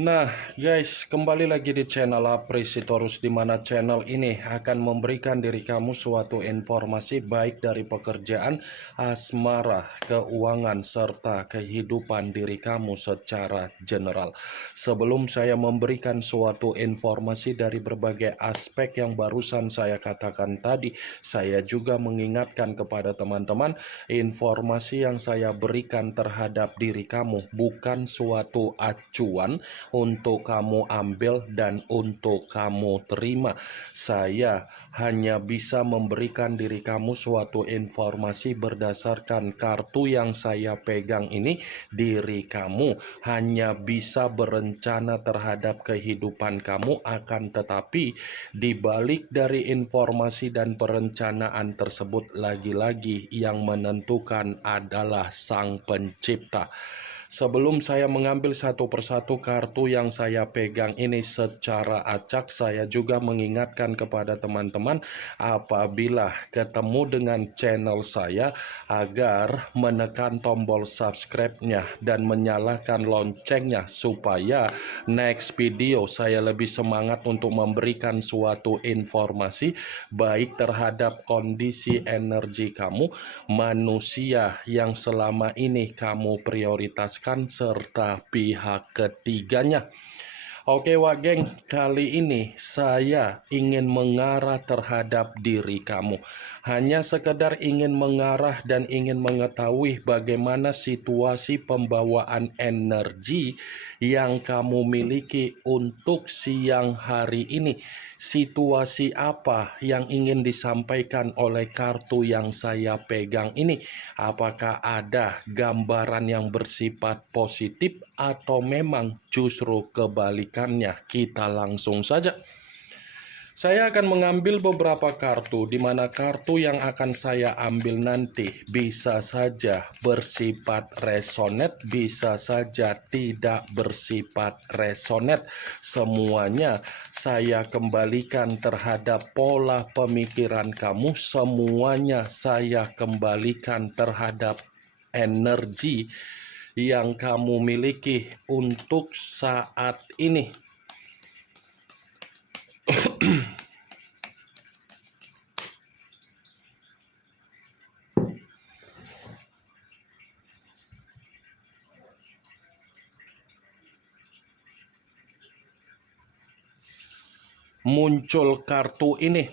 Nah, guys, kembali lagi di channel Apresitorus, di mana channel ini akan memberikan diri kamu suatu informasi baik dari pekerjaan, asmara, keuangan, serta kehidupan diri kamu secara general. Sebelum saya memberikan suatu informasi dari berbagai aspek yang barusan saya katakan tadi, saya juga mengingatkan kepada teman-teman, informasi yang saya berikan terhadap diri kamu bukan suatu acuan untuk kamu ambil dan untuk kamu terima. Saya hanya bisa memberikan diri kamu suatu informasi berdasarkan kartu yang saya pegang ini. Diri kamu hanya bisa berencana terhadap kehidupan kamu, akan tetapi di balik dari informasi dan perencanaan tersebut, lagi-lagi yang menentukan adalah Sang Pencipta. Sebelum saya mengambil satu persatu kartu yang saya pegang ini secara acak, saya juga mengingatkan kepada teman-teman apabila ketemu dengan channel saya agar menekan tombol subscribe-nya dan menyalakan loncengnya supaya next video saya lebih semangat untuk memberikan suatu informasi baik terhadap kondisi energi kamu, manusia yang selama ini kamu prioritaskan, serta pihak ketiganya. Oke wak geng, kali ini saya ingin mengarah terhadap diri kamu. Hanya sekedar ingin mengarah dan ingin mengetahui bagaimana situasi pembawaan energi yang kamu miliki untuk siang hari ini. Situasi apa yang ingin disampaikan oleh kartu yang saya pegang ini? Apakah ada gambaran yang bersifat positif atau memang justru kebalikannya? Kita langsung saja. Saya akan mengambil beberapa kartu, di mana kartu yang akan saya ambil nanti bisa saja bersifat resonate, bisa saja tidak bersifat resonate. Semuanya saya kembalikan terhadap pola pemikiran kamu, semuanya saya kembalikan terhadap energi yang kamu miliki untuk saat ini. Muncul kartu ini.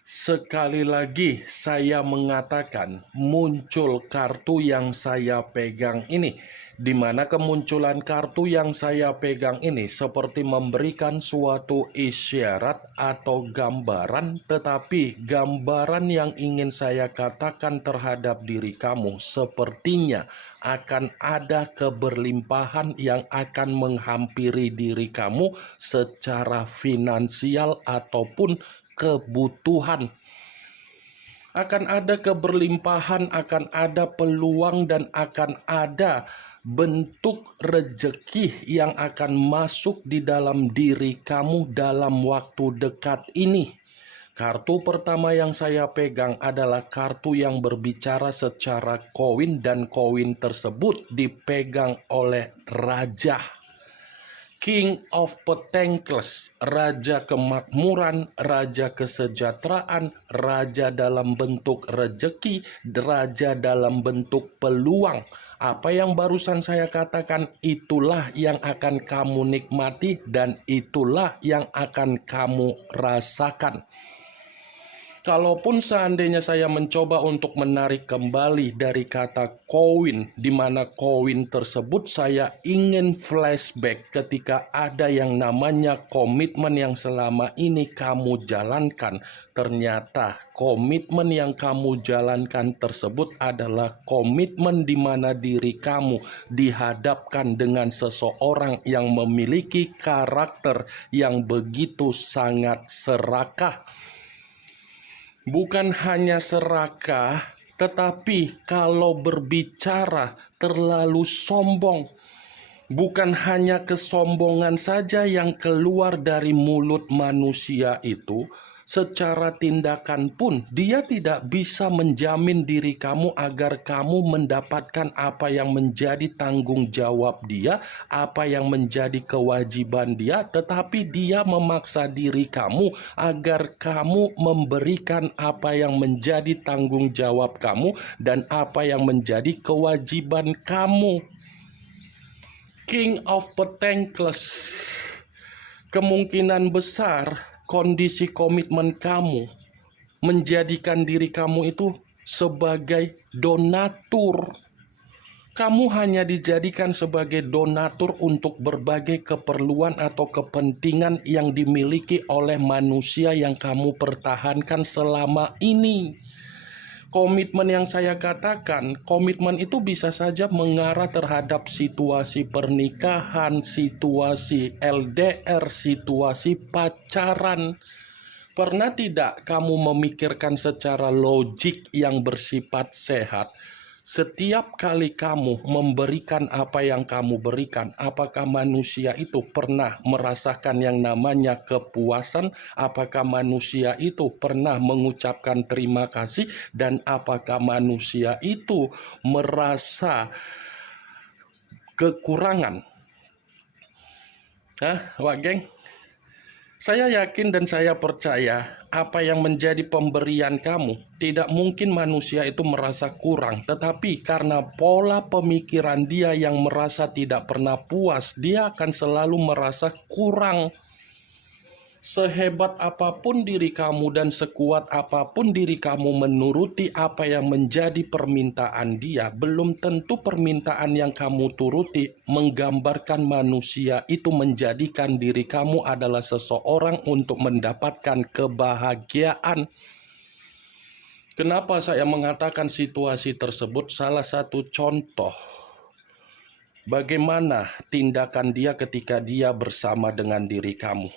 Sekali lagi saya mengatakan, muncul kartu yang saya pegang ini, di mana kemunculan kartu yang saya pegang ini seperti memberikan suatu isyarat atau gambaran, tetapi gambaran yang ingin saya katakan terhadap diri kamu sepertinya akan ada keberlimpahan yang akan menghampiri diri kamu secara finansial ataupun kebutuhan. Akan ada keberlimpahan, akan ada peluang, dan akan ada bentuk rejeki yang akan masuk di dalam diri kamu dalam waktu dekat ini. Kartu pertama yang saya pegang adalah kartu yang berbicara secara koin, dan koin tersebut dipegang oleh Raja. King of Pentacles, Raja kemakmuran, Raja kesejahteraan, Raja dalam bentuk rejeki, Raja dalam bentuk peluang. Apa yang barusan saya katakan, itulah yang akan kamu nikmati dan itulah yang akan kamu rasakan. Kalaupun seandainya saya mencoba untuk menarik kembali dari kata koin, di mana koin tersebut saya ingin flashback ketika ada yang namanya komitmen yang selama ini kamu jalankan. Ternyata komitmen yang kamu jalankan tersebut adalah komitmen di mana diri kamu dihadapkan dengan seseorang yang memiliki karakter yang begitu sangat serakah. Bukan hanya serakah, tetapi kalau berbicara terlalu sombong. Bukan hanya kesombongan saja yang keluar dari mulut manusia itu, secara tindakan pun dia tidak bisa menjamin diri kamu agar kamu mendapatkan apa yang menjadi tanggung jawab dia, apa yang menjadi kewajiban dia, tetapi dia memaksa diri kamu agar kamu memberikan apa yang menjadi tanggung jawab kamu dan apa yang menjadi kewajiban kamu. King of Pentacles, kemungkinan besar kondisi komitmen kamu menjadikan diri kamu itu sebagai donatur. Kamu hanya dijadikan sebagai donatur untuk berbagai keperluan atau kepentingan yang dimiliki oleh manusia yang kamu pertahankan selama ini. Komitmen yang saya katakan, komitmen itu bisa saja mengarah terhadap situasi pernikahan, situasi LDR, situasi pacaran. Pernah tidak kamu memikirkan secara logik yang bersifat sehat? Setiap kali kamu memberikan apa yang kamu berikan, apakah manusia itu pernah merasakan yang namanya kepuasan? Apakah manusia itu pernah mengucapkan terima kasih? Dan apakah manusia itu merasa kekurangan? Wak geng? Saya yakin dan saya percaya apa yang menjadi pemberian kamu tidak mungkin manusia itu merasa kurang, tetapi karena pola pemikiran dia yang merasa tidak pernah puas, dia akan selalu merasa kurang. Sehebat apapun diri kamu dan sekuat apapun diri kamu menuruti apa yang menjadi permintaan dia, belum tentu permintaan yang kamu turuti menggambarkan manusia itu menjadikan diri kamu adalah seseorang untuk mendapatkan kebahagiaan. Kenapa saya mengatakan situasi tersebut? Salah satu contoh bagaimana tindakan dia ketika dia bersama dengan diri kamu.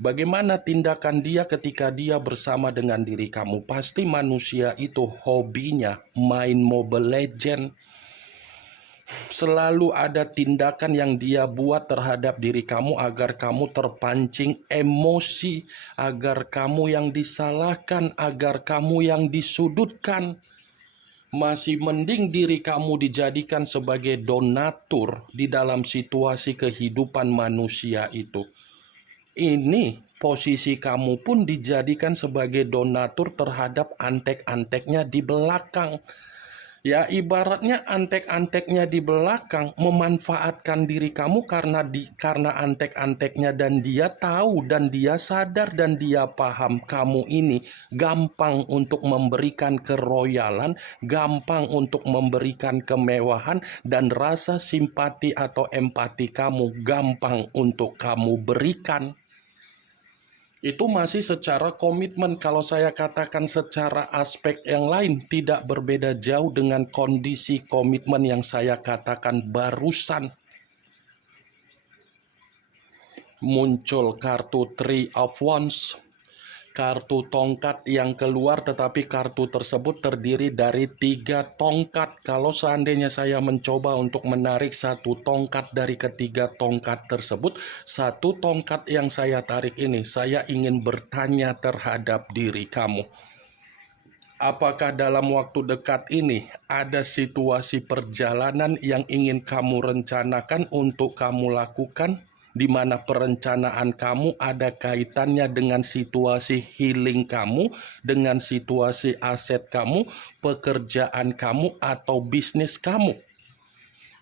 Bagaimana tindakan dia ketika dia bersama dengan diri kamu? Pasti manusia itu hobinya main Mobile Legends. Selalu ada tindakan yang dia buat terhadap diri kamu agar kamu terpancing emosi, agar kamu yang disalahkan, agar kamu yang disudutkan. Masih mending diri kamu dijadikan sebagai donatur di dalam situasi kehidupan manusia itu. Ini posisi kamu pun dijadikan sebagai donatur terhadap antek-anteknya di belakang. Ya, ibaratnya antek-anteknya di belakang memanfaatkan diri kamu karena antek-anteknya, dan dia tahu dan dia sadar dan dia paham kamu ini gampang untuk memberikan keroyalan, gampang untuk memberikan kemewahan, dan rasa simpati atau empati kamu gampang untuk kamu berikan. Itu masih secara komitmen. Kalau saya katakan secara aspek yang lain, tidak berbeda jauh dengan kondisi komitmen yang saya katakan barusan. Muncul kartu Three of Wands, kartu tongkat yang keluar, tetapi kartu tersebut terdiri dari 3 tongkat. Kalau seandainya saya mencoba untuk menarik 1 tongkat dari ketiga tongkat tersebut, 1 tongkat yang saya tarik ini, saya ingin bertanya terhadap diri kamu. Apakah dalam waktu dekat ini ada situasi perjalanan yang ingin kamu rencanakan untuk kamu lakukan, di mana perencanaan kamu ada kaitannya dengan situasi healing kamu, dengan situasi aset kamu, pekerjaan kamu, atau bisnis kamu?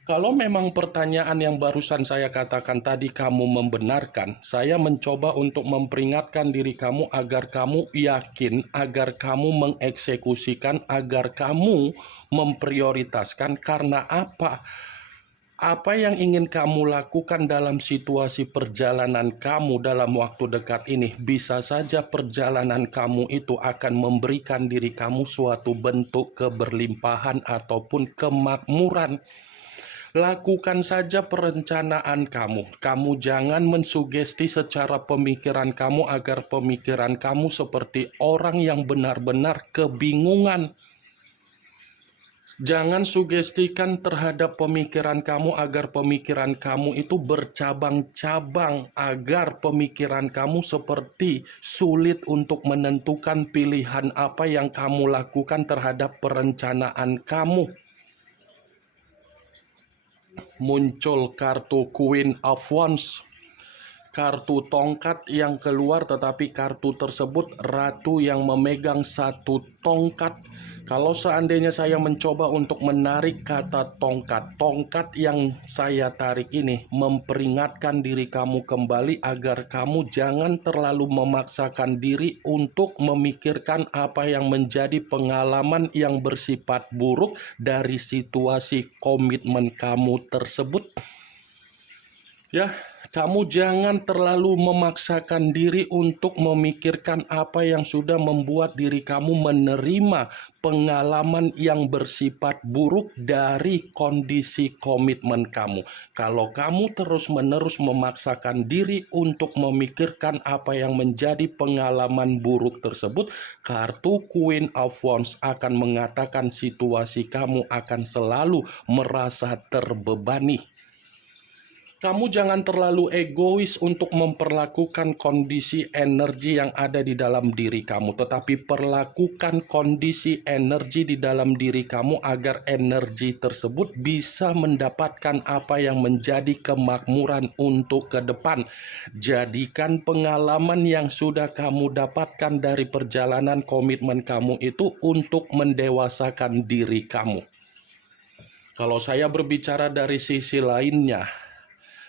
Kalau memang pertanyaan yang barusan saya katakan tadi kamu membenarkan, saya mencoba untuk memperingatkan diri kamu agar kamu yakin, agar kamu mengeksekusikan, agar kamu memprioritaskan. Karena apa? Apa yang ingin kamu lakukan dalam situasi perjalanan kamu dalam waktu dekat ini, bisa saja perjalanan kamu itu akan memberikan diri kamu suatu bentuk keberlimpahan ataupun kemakmuran. Lakukan saja perencanaan kamu. Kamu jangan mensugesti secara pemikiran kamu agar pemikiran kamu seperti orang yang benar-benar kebingungan. Jangan sugestikan terhadap pemikiran kamu agar pemikiran kamu itu bercabang-cabang, agar pemikiran kamu seperti sulit untuk menentukan pilihan apa yang kamu lakukan terhadap perencanaan kamu. Muncul kartu Queen of Wands, kartu tongkat yang keluar, tetapi kartu tersebut ratu yang memegang satu tongkat. Kalau seandainya saya mencoba untuk menarik kata tongkat, tongkat yang saya tarik ini memperingatkan diri kamu kembali agar kamu jangan terlalu memaksakan diri untuk memikirkan apa yang menjadi pengalaman yang bersifat buruk dari situasi komitmen kamu tersebut. Ya, kamu jangan terlalu memaksakan diri untuk memikirkan apa yang sudah membuat diri kamu menerima pengalaman yang bersifat buruk dari kondisi komitmen kamu. Kalau kamu terus-menerus memaksakan diri untuk memikirkan apa yang menjadi pengalaman buruk tersebut, kartu Queen of Wands akan mengatakan situasi kamu akan selalu merasa terbebani. Kamu jangan terlalu egois untuk memperlakukan kondisi energi yang ada di dalam diri kamu, tetapi perlakukan kondisi energi di dalam diri kamu agar energi tersebut bisa mendapatkan apa yang menjadi kemakmuran untuk ke depan. Jadikan pengalaman yang sudah kamu dapatkan dari perjalanan komitmen kamu itu untuk mendewasakan diri kamu. Kalau saya berbicara dari sisi lainnya,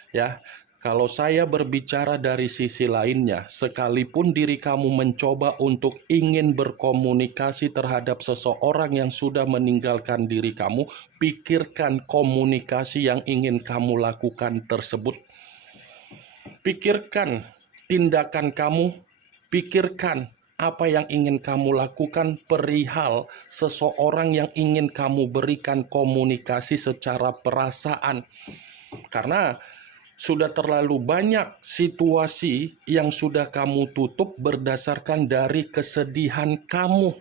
ya, kalau saya berbicara dari sisi lainnya, sekalipun diri kamu mencoba untuk ingin berkomunikasi terhadap seseorang yang sudah meninggalkan diri kamu, pikirkan komunikasi yang ingin kamu lakukan tersebut. Pikirkan tindakan kamu, pikirkan apa yang ingin kamu lakukan perihal seseorang yang ingin kamu berikan komunikasi secara perasaan. Karena sudah terlalu banyak situasi yang sudah kamu tutup berdasarkan dari kesedihan kamu.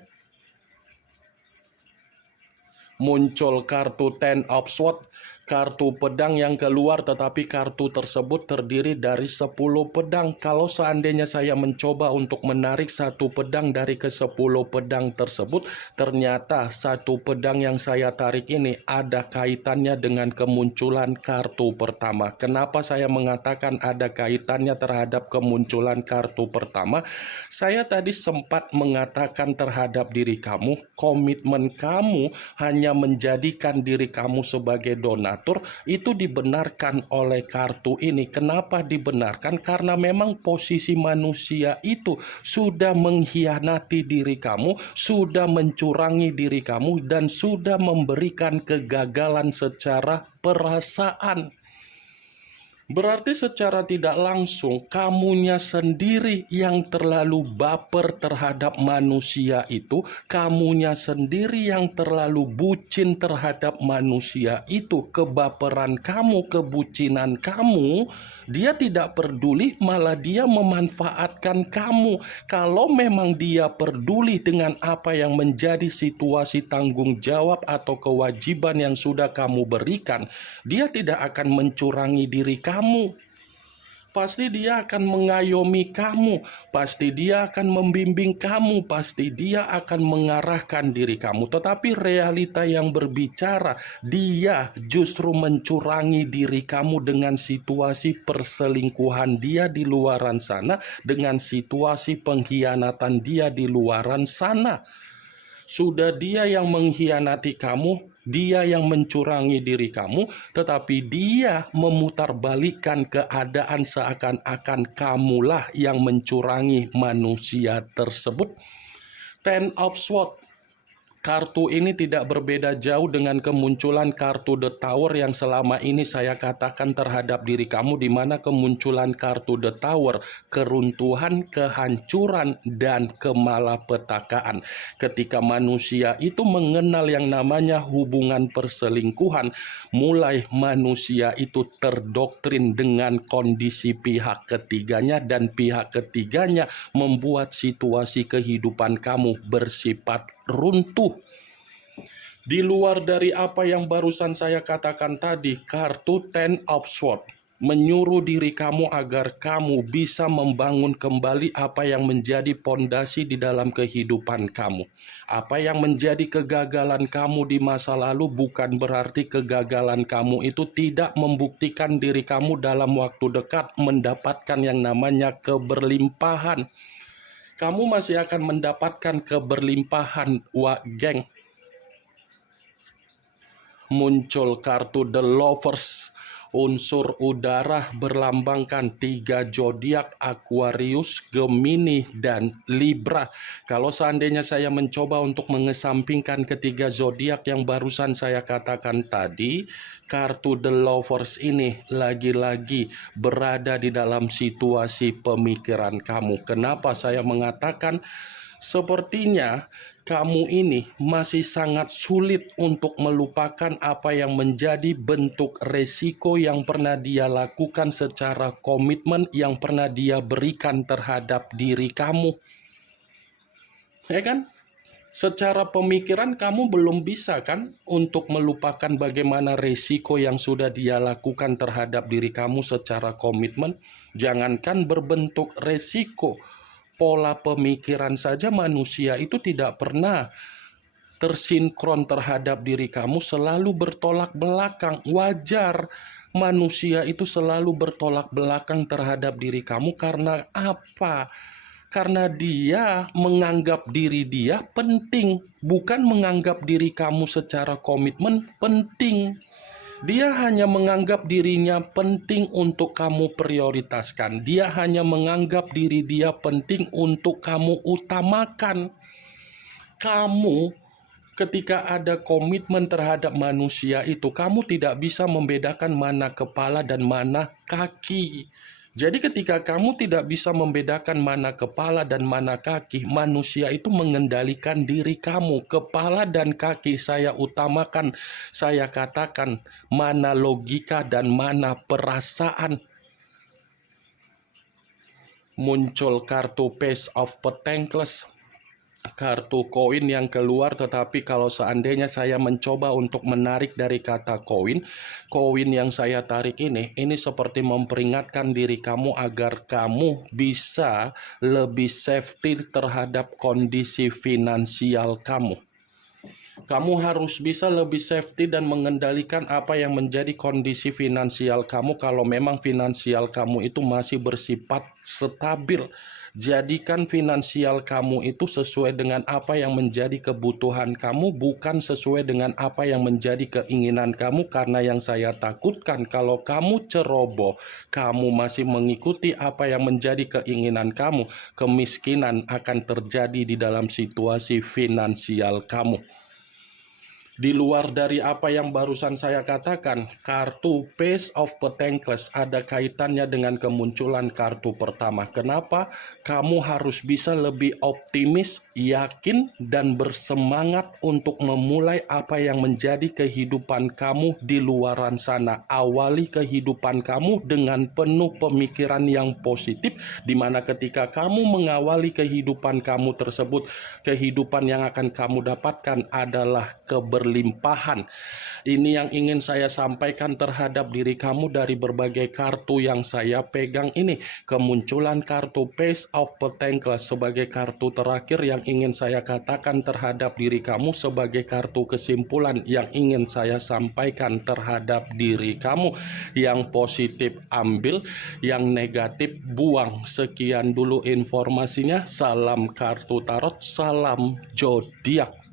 Muncul kartu Ten of Swords, kartu pedang yang keluar, tetapi kartu tersebut terdiri dari 10 pedang. Kalau seandainya saya mencoba untuk menarik satu pedang dari ke-10 pedang tersebut, ternyata satu pedang yang saya tarik ini ada kaitannya dengan kemunculan kartu pertama. Kenapa saya mengatakan ada kaitannya terhadap kemunculan kartu pertama? Saya tadi sempat mengatakan terhadap diri kamu, komitmen kamu hanya menjadikan diri kamu sebagai donatur, itu dibenarkan oleh kartu ini. Kenapa dibenarkan? Karena memang posisi manusia itu sudah mengkhianati diri kamu, sudah mencurangi diri kamu, dan sudah memberikan kegagalan secara perasaan. Berarti secara tidak langsung kamunya sendiri yang terlalu baper terhadap manusia itu, kamunya sendiri yang terlalu bucin terhadap manusia itu. Kebaperan kamu, kebucinan kamu, dia tidak peduli, malah dia memanfaatkan kamu. Kalau memang dia peduli dengan apa yang menjadi situasi tanggung jawab atau kewajiban yang sudah kamu berikan, dia tidak akan mencurangi diri kamu. Pasti dia akan mengayomi kamu, pasti dia akan membimbing kamu, pasti dia akan mengarahkan diri kamu. Tetapi realita yang berbicara, dia justru mencurangi diri kamu dengan situasi perselingkuhan dia di luaran sana, dengan situasi pengkhianatan dia di luaran sana. Sudah dia yang mengkhianati kamu, dia yang mencurangi diri kamu, tetapi dia memutarbalikkan keadaan seakan-akan kamulah yang mencurangi manusia tersebut. Ten of Swords. Kartu ini tidak berbeda jauh dengan kemunculan kartu The Tower yang selama ini saya katakan terhadap diri kamu, di mana kemunculan kartu The Tower, keruntuhan, kehancuran, dan kemalapetakaan. Ketika manusia itu mengenal yang namanya hubungan perselingkuhan, mulai manusia itu terdoktrin dengan kondisi pihak ketiganya, dan pihak ketiganya membuat situasi kehidupan kamu bersifat runtuh. Di luar dari apa yang barusan saya katakan tadi, kartu Ten of Swords menyuruh diri kamu agar kamu bisa membangun kembali apa yang menjadi pondasi di dalam kehidupan kamu. Apa yang menjadi kegagalan kamu di masa lalu bukan berarti kegagalan kamu itu tidak membuktikan diri kamu dalam waktu dekat mendapatkan yang namanya keberlimpahan. Kamu masih akan mendapatkan keberlimpahan, geng. Muncul kartu The Lovers, unsur udara berlambangkan 3 zodiak Aquarius, Gemini, dan Libra. Kalau seandainya saya mencoba untuk mengesampingkan ketiga zodiak yang barusan saya katakan tadi, kartu The Lovers ini lagi-lagi berada di dalam situasi pemikiran kamu. Kenapa saya mengatakan sepertinya kamu ini masih sangat sulit untuk melupakan apa yang menjadi bentuk resiko yang pernah dia lakukan secara komitmen yang pernah dia berikan terhadap diri kamu. Ya kan? Secara pemikiran kamu belum bisa kan untuk melupakan bagaimana resiko yang sudah dia lakukan terhadap diri kamu secara komitmen. Jangankan berbentuk resiko, pola pemikiran saja manusia itu tidak pernah tersinkron terhadap diri kamu, selalu bertolak belakang. Wajar manusia itu selalu bertolak belakang terhadap diri kamu karena apa? Karena dia menganggap diri dia penting, bukan menganggap diri kamu secara komitmen penting. Dia hanya menganggap dirinya penting untuk kamu prioritaskan. Dia hanya menganggap diri dia penting untuk kamu utamakan. Kamu ketika ada komitmen terhadap manusia itu, kamu tidak bisa membedakan mana kepala dan mana kaki. Jadi ketika kamu tidak bisa membedakan mana kepala dan mana kaki, manusia itu mengendalikan diri kamu. Kepala dan kaki saya utamakan, saya katakan mana logika dan mana perasaan. Muncul kartu Page of Pentacles, kartu koin yang keluar, tetapi kalau seandainya saya mencoba untuk menarik dari kata koin yang saya tarik ini seperti memperingatkan diri kamu agar kamu bisa lebih safety terhadap kondisi finansial kamu. Kamu harus bisa lebih safety dan mengendalikan apa yang menjadi kondisi finansial kamu. Kalau memang finansial kamu itu masih bersifat stabil, jadikan finansial kamu itu sesuai dengan apa yang menjadi kebutuhan kamu, bukan sesuai dengan apa yang menjadi keinginan kamu. Karena yang saya takutkan kalau kamu ceroboh, kamu masih mengikuti apa yang menjadi keinginan kamu, kemiskinan akan terjadi di dalam situasi finansial kamu. Di luar dari apa yang barusan saya katakan, kartu Page of Pentacles ada kaitannya dengan kemunculan kartu pertama. Kenapa? Kamu harus bisa lebih optimis, yakin, dan bersemangat untuk memulai apa yang menjadi kehidupan kamu di luaran sana. Awali kehidupan kamu dengan penuh pemikiran yang positif, di mana ketika kamu mengawali kehidupan kamu tersebut, kehidupan yang akan kamu dapatkan adalah keberlimpahan. Ini yang ingin saya sampaikan terhadap diri kamu dari berbagai kartu yang saya pegang ini. Kemunculan kartu Page of Pentacles sebagai kartu terakhir yang ingin saya katakan terhadap diri kamu, sebagai kartu kesimpulan yang ingin saya sampaikan terhadap diri kamu. Yang positif ambil, yang negatif buang. Sekian dulu informasinya. Salam kartu tarot, salam zodiak.